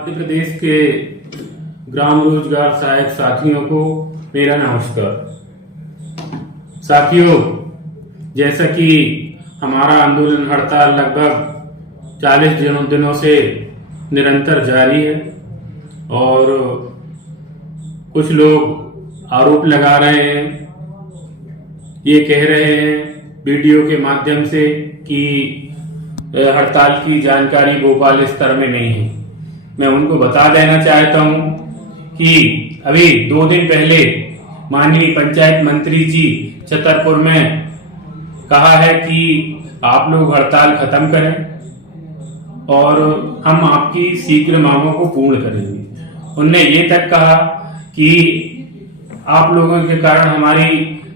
मध्य प्रदेश के ग्राम रोजगार सहायक साथियों को मेरा नमस्कार। साथियों, जैसा कि हमारा आंदोलन हड़ताल लगभग 40 दिनों से निरंतर जारी है और कुछ लोग आरोप लगा रहे हैं, ये कह रहे हैं वीडियो के माध्यम से कि हड़ताल की जानकारी भोपाल स्तर में नहीं है। मैं उनको बता देना चाहता हूं कि अभी 2 दिन पहले माननीय पंचायत मंत्री जी छतरपुर में कहा है कि आप लोग हड़ताल खत्म करें और हम आपकी शीघ्र मांगों को पूर्ण करेंगे। उनने ये तक कहा कि आप लोगों के कारण हमारी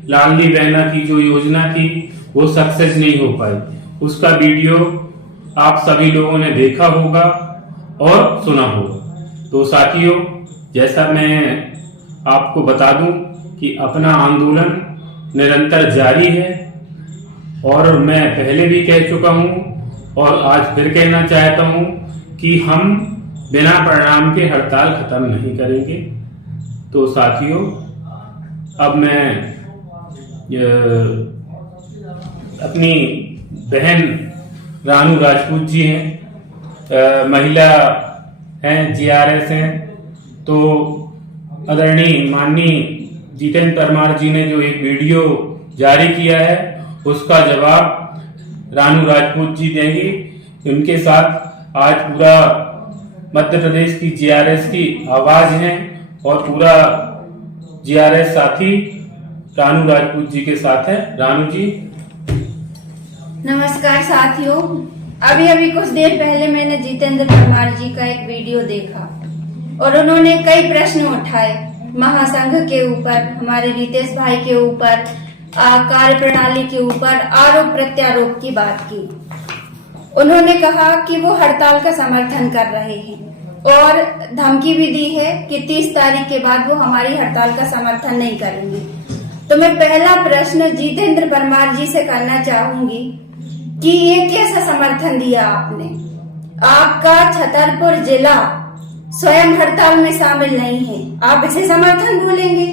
लाडली बहना की जो योजना थी वो सक्सेस नहीं हो पाई। उसका वीडियो आप सभी लोगों ने देखा होगा और सुना होगा। तो साथियों, जैसा मैं आपको बता दूं कि अपना आंदोलन निरंतर जारी है और मैं पहले भी कह चुका हूं और आज फिर कहना चाहता हूं कि हम बिना परिणाम के हड़ताल खत्म नहीं करेंगे। तो साथियों, अब मैं अपनी बहन रानू राजपूत जी हैं, महिला हैं, जीआरएस हैं, तो आदरणीय माननीय जितेंद्र परमार जी ने जो एक वीडियो जारी किया है उसका जवाब रानू राजपूत जी देंगे। उनके साथ आज पूरा मध्य प्रदेश की जीआरएस की आवाज है और पूरा जीआरएस साथी रानू राजपूत जी के साथ है। रानू जी। नमस्कार साथियों, अभी कुछ देर पहले मैंने जितेंद्र परमार जी का एक वीडियो देखा और उन्होंने कई प्रश्न उठाए महासंघ के ऊपर, हमारे रितेश भाई के ऊपर, कार्य प्रणाली के ऊपर, आरोप प्रत्यारोप की बात की। उन्होंने कहा कि वो हड़ताल का समर्थन कर रहे हैं और धमकी भी दी है कि 30 तारीख के बाद वो हमारी हड़ताल का समर्थन नहीं करेंगे। तो मैं पहला प्रश्न जितेंद्र परमार जी से करना चाहूंगी कि ये कैसा समर्थन दिया आपने? आपका छतरपुर जिला स्वयं हड़ताल में शामिल नहीं है, आप इसे समर्थन बोलेंगे?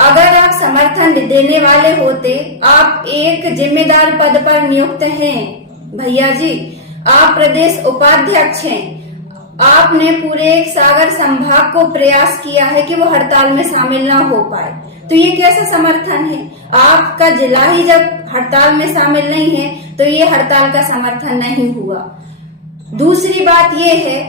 अगर आप समर्थन देने वाले होते, आप एक जिम्मेदार पद पर नियुक्त हैं भैया जी, आप प्रदेश उपाध्यक्ष हैं, आपने पूरे एक सागर संभाग को प्रयास किया है कि वो हड़ताल में शामिल ना हो पाए, तो ये कैसा समर्थन है? आपका जिला ही जब हड़ताल में शामिल नहीं है तो ये हड़ताल का समर्थन नहीं हुआ। दूसरी बात ये है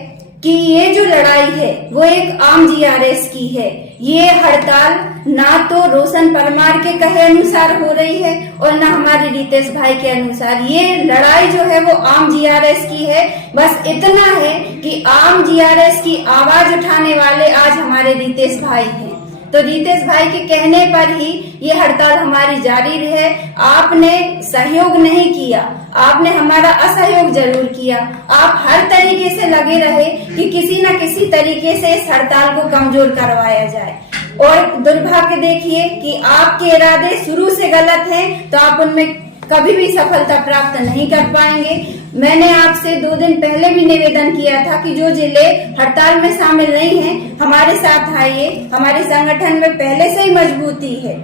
कि ये जो लड़ाई है वो एक आम जीआरएस की है। ये हड़ताल ना तो रोशन परमार के कहे अनुसार हो रही है और ना हमारे रितेश भाई के अनुसार। ये लड़ाई जो है वो आम जीआरएस की है। बस इतना है कि आम जीआरएस की आवाज उठाने वाले आज हमारे रितेश भाई हैं। तो रितेश भाई के कहने पर ही ये हड़ताल हमारी जारी रहे। आपने सहयोग नहीं किया, आपने हमारा असहयोग जरूर किया। आप हर तरीके से लगे रहे कि किसी न किसी तरीके से इस हड़ताल को कमजोर करवाया जाए और दुर्भाग्य देखिए कि आपके इरादे शुरू से गलत हैं, तो आप उनमें कभी भी सफलता प्राप्त नहीं कर पाएंगे। मैंने आपसे 2 दिन पहले भी निवेदन किया था कि जो जिले हड़ताल में शामिल नहीं हैं, हमारे साथ आइए, हमारे संगठन में पहले से ही मजबूती है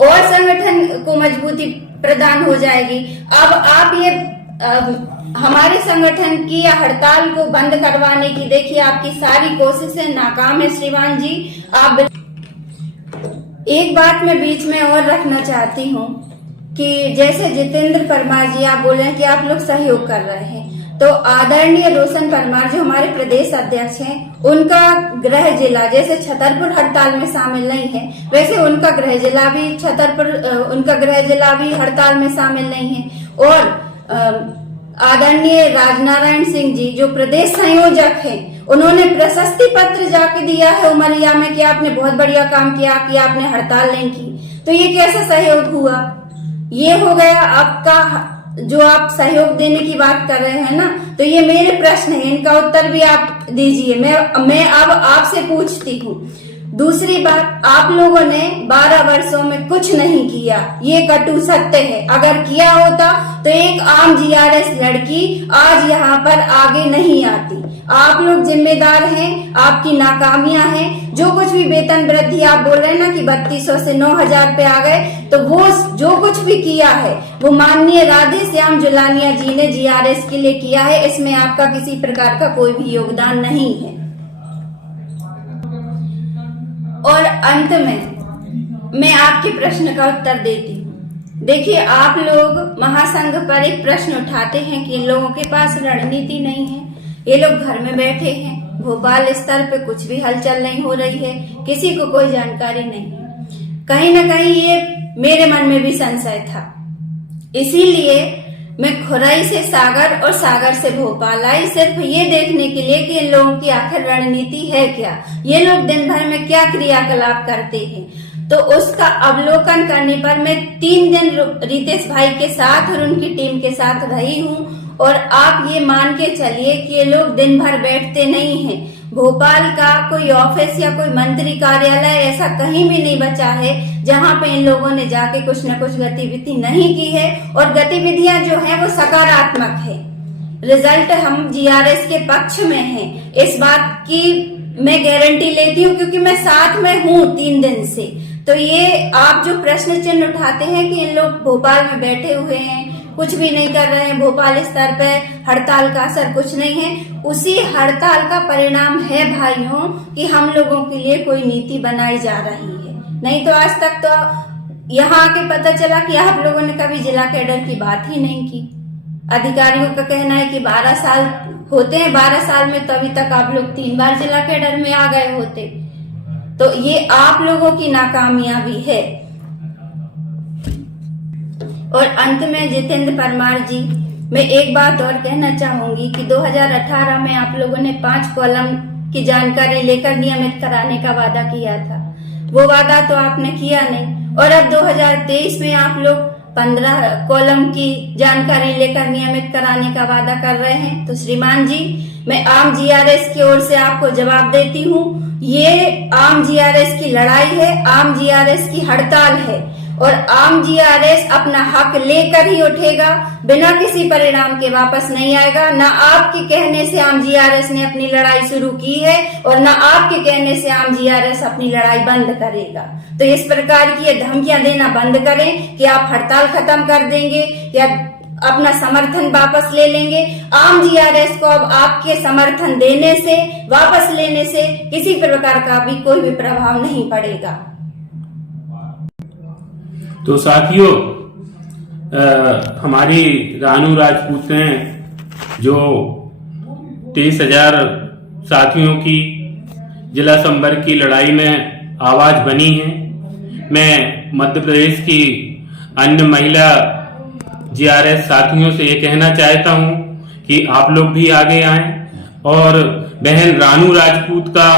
और संगठन को मजबूती प्रदान हो जाएगी। अब आप ये हमारे संगठन की या हड़ताल को बंद करवाने की, देखिए आपकी सारी कोशिशें नाकाम है श्रीमान जी। आप एक बात मैं बीच में और रखना चाहती हूँ कि जैसे जितेंद्र परमार जी आप बोल रहे हैं कि आप लोग सहयोग कर रहे हैं, तो आदरणीय रोशन परमार जो हमारे प्रदेश अध्यक्ष हैं, उनका गृह जिला जैसे छतरपुर हड़ताल में शामिल नहीं है, वैसे उनका गृह जिला भी हड़ताल में शामिल नहीं है। और आदरणीय राजनारायण सिंह जी जो प्रदेश संयोजक हैं, उन्होंने प्रशस्ति पत्र जाके दिया है उमरिया में कि आपने बहुत बढ़िया काम किया कि आपने हड़ताल नहीं की। तो ये कैसा सहयोग हुआ? ये हो गया आपका, जो आप सहयोग देने की बात कर रहे हैं ना, तो ये मेरे प्रश्न है, इनका उत्तर भी आप दीजिए। मैं अब आपसे पूछती हूँ, दूसरी बात, आप लोगों ने 12 वर्षों में कुछ नहीं किया, ये कटु सत्य है। अगर किया होता तो एक आम जीआरएस लड़की आज यहाँ पर आगे नहीं आती। आप लोग जिम्मेदार हैं, आपकी नाकामियां हैं। जो कुछ भी वेतन वृद्धि आप बोल रहे हैं ना कि 3200 से 9000 पे आ गए, तो वो जो कुछ भी किया है वो माननीय राधे श्याम जुलानिया जी ने जीआरएस के लिए किया है। इसमें आपका किसी प्रकार का कोई भी योगदान नहीं है। और अंत में मैं आपके प्रश्न का उत्तर देती हूँ। देखिए, आप लोग महासंघ पर एक प्रश्न उठाते हैं कि इन लोगों के पास रणनीति नहीं है, ये लोग घर में बैठे हैं, भोपाल स्तर पे कुछ भी हलचल नहीं हो रही है, किसी को कोई जानकारी नहीं है। कहीं ना कहीं ये मेरे मन में भी संशय था, इसीलिए मैं खुरई से सागर और सागर से भोपाल आई, सिर्फ ये देखने के लिए कि इन लोगों की आखिर रणनीति है क्या, ये लोग दिन भर में क्या क्रियाकलाप करते हैं। तो उसका अवलोकन करने पर मैं 3 दिन रितेश भाई के साथ और उनकी टीम के साथ रही हूँ। और आप ये मान के चलिए कि ये लोग दिन भर बैठते नहीं हैं। भोपाल का कोई ऑफिस या कोई मंत्री कार्यालय ऐसा कहीं भी नहीं बचा है जहां पे इन लोगों ने जाके कुछ न कुछ गतिविधि नहीं की है। और गतिविधियां जो है वो सकारात्मक है। रिजल्ट हम जीआरएस के पक्ष में हैं, इस बात की मैं गारंटी लेती हूँ, क्योंकि मैं साथ में हूँ 3 दिन से। तो ये आप जो प्रश्न चिन्ह उठाते हैं कि इन लोग भोपाल में बैठे हुए हैं, कुछ भी नहीं कर रहे हैं, भोपाल स्तर पे हड़ताल का असर कुछ नहीं है, उसी हड़ताल का परिणाम है भाइयों कि हम लोगों के लिए कोई नीति बनाई जा रही है। नहीं तो आज तक तो यहाँ आके पता चला कि आप लोगों ने कभी जिला कैडर की बात ही नहीं की। अधिकारियों का कहना है कि 12 साल होते हैं, 12 साल में तो अभी तक आप लोग 3 बार जिला कैडर में आ गए होते। तो ये आप लोगों की नाकामियां भी है। और अंत में जितेंद्र परमार जी, मैं एक बात और कहना चाहूंगी कि 2018 में आप लोगों ने 5 कॉलम की जानकारी लेकर नियमित कराने का वादा किया था, वो वादा तो आपने किया नहीं। और अब 2023 में आप लोग 15 कॉलम की जानकारी लेकर नियमित कराने का वादा कर रहे हैं। तो श्रीमान जी, मैं आम जीआरएस की ओर से आपको जवाब देती हूँ, ये आम जीआरएस की लड़ाई है, आम जीआरएस की हड़ताल है। और आम जीआरएस अपना हक लेकर ही उठेगा, बिना किसी परिणाम के वापस नहीं आएगा। ना आपके कहने से आम जीआरएस ने अपनी लड़ाई शुरू की है और ना आपके कहने से आम जीआरएस अपनी लड़ाई बंद करेगा। तो इस प्रकार की ये धमकियां देना बंद करें कि आप हड़ताल खत्म कर देंगे या अपना समर्थन वापस ले लेंगे। आम जीआरएस को अब आपके समर्थन देने से, वापस लेने से किसी प्रकार का भी कोई भी प्रभाव नहीं पड़ेगा। तो साथियों, हमारी रानू राजपूत ने जो 23,000 साथियों की जिला संपर्क की लड़ाई में आवाज बनी है, मैं मध्य प्रदेश की अन्य महिला जीआरएस साथियों से ये कहना चाहता हूं कि आप लोग भी आगे आएं और बहन रानू राजपूत का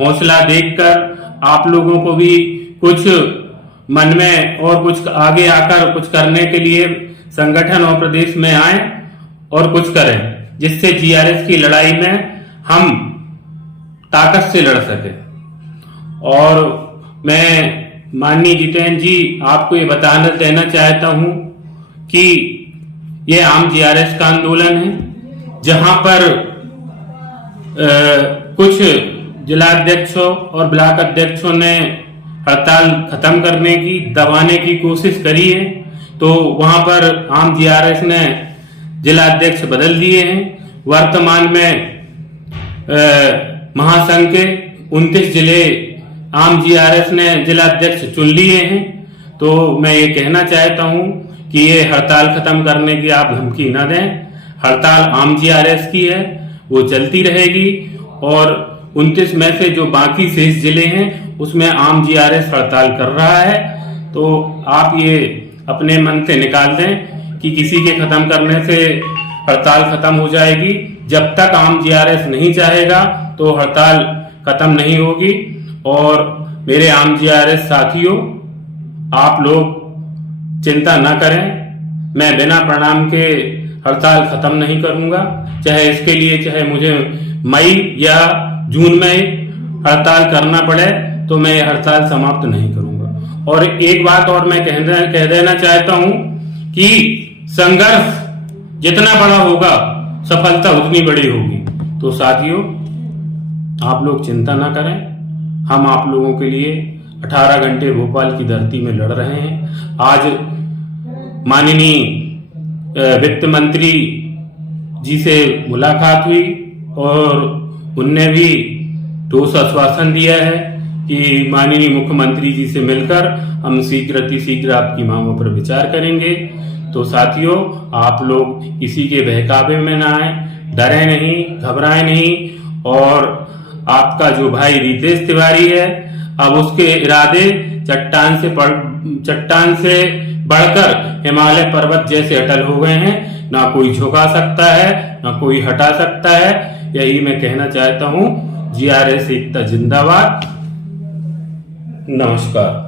हौसला देखकर आप लोगों को भी कुछ मन में और कुछ आगे आकर कुछ करने के लिए संगठन और प्रदेश में आए और कुछ करें, जिससे जीआरएस की लड़ाई में हम ताकत से लड़ सके। और मैं माननीय जितेंद्र जी आपको ये बताना देना चाहता हूं कि ये आम जीआरएस का आंदोलन है, जहां पर कुछ जिलाध्यक्षों और ब्लॉक अध्यक्षों ने हड़ताल खत्म करने की, दबाने की कोशिश करी है। तो वहां पर आम जीआरएस ने जिलाध्यक्ष बदल दिए हैं। वर्तमान में महासंघ के 29 जिले आम जीआरएस ने जिलाध्यक्ष चुन लिए हैं। तो मैं ये कहना चाहता हूं कि ये हड़ताल खत्म करने की आप धमकी न दें। हड़ताल आम जीआरएस की है, वो चलती रहेगी। और 29 में से जो बाकी शेष जिले हैं उसमें आम जीआरएस हड़ताल कर रहा है। तो आप ये अपने मन से निकाल दें कि किसी के खत्म करने से हड़ताल खत्म हो जाएगी। जब तक आम जीआरएस नहीं चाहेगा तो हड़ताल खत्म नहीं होगी। और मेरे आम जीआरएस साथियों, आप लोग चिंता न करें, मैं बिना प्रणाम के हड़ताल खत्म नहीं करूंगा। चाहे इसके लिए चाहे मुझे मई या जून में हड़ताल करना पड़े, तो मैं ये हड़ताल समाप्त नहीं करूंगा। और एक बात और मैं कह देना चाहता हूं कि संघर्ष जितना बड़ा होगा सफलता उतनी बड़ी होगी। तो साथियों, आप लोग चिंता ना करें, हम आप लोगों के लिए 18 घंटे भोपाल की धरती में लड़ रहे हैं। आज माननीय वित्त मंत्री जी से मुलाकात हुई और उनने भी ठोस आश्वासन दिया है कि माननीय मुख्यमंत्री जी से मिलकर हम शीघ्र आपकी मांगों पर विचार करेंगे। तो साथियों, आप लोग किसी के बहकावे में ना आए, डरे नहीं, घबराए नहीं। और आपका जो भाई रितेश तिवारी है, अब उसके इरादे चट्टान से बढ़कर हिमालय पर्वत जैसे अटल हो गए हैं। ना कोई झुका सकता है, ना कोई हटा सकता है। यही मैं कहना चाहता हूं। GRS एकता जिंदाबाद। नमस्कार।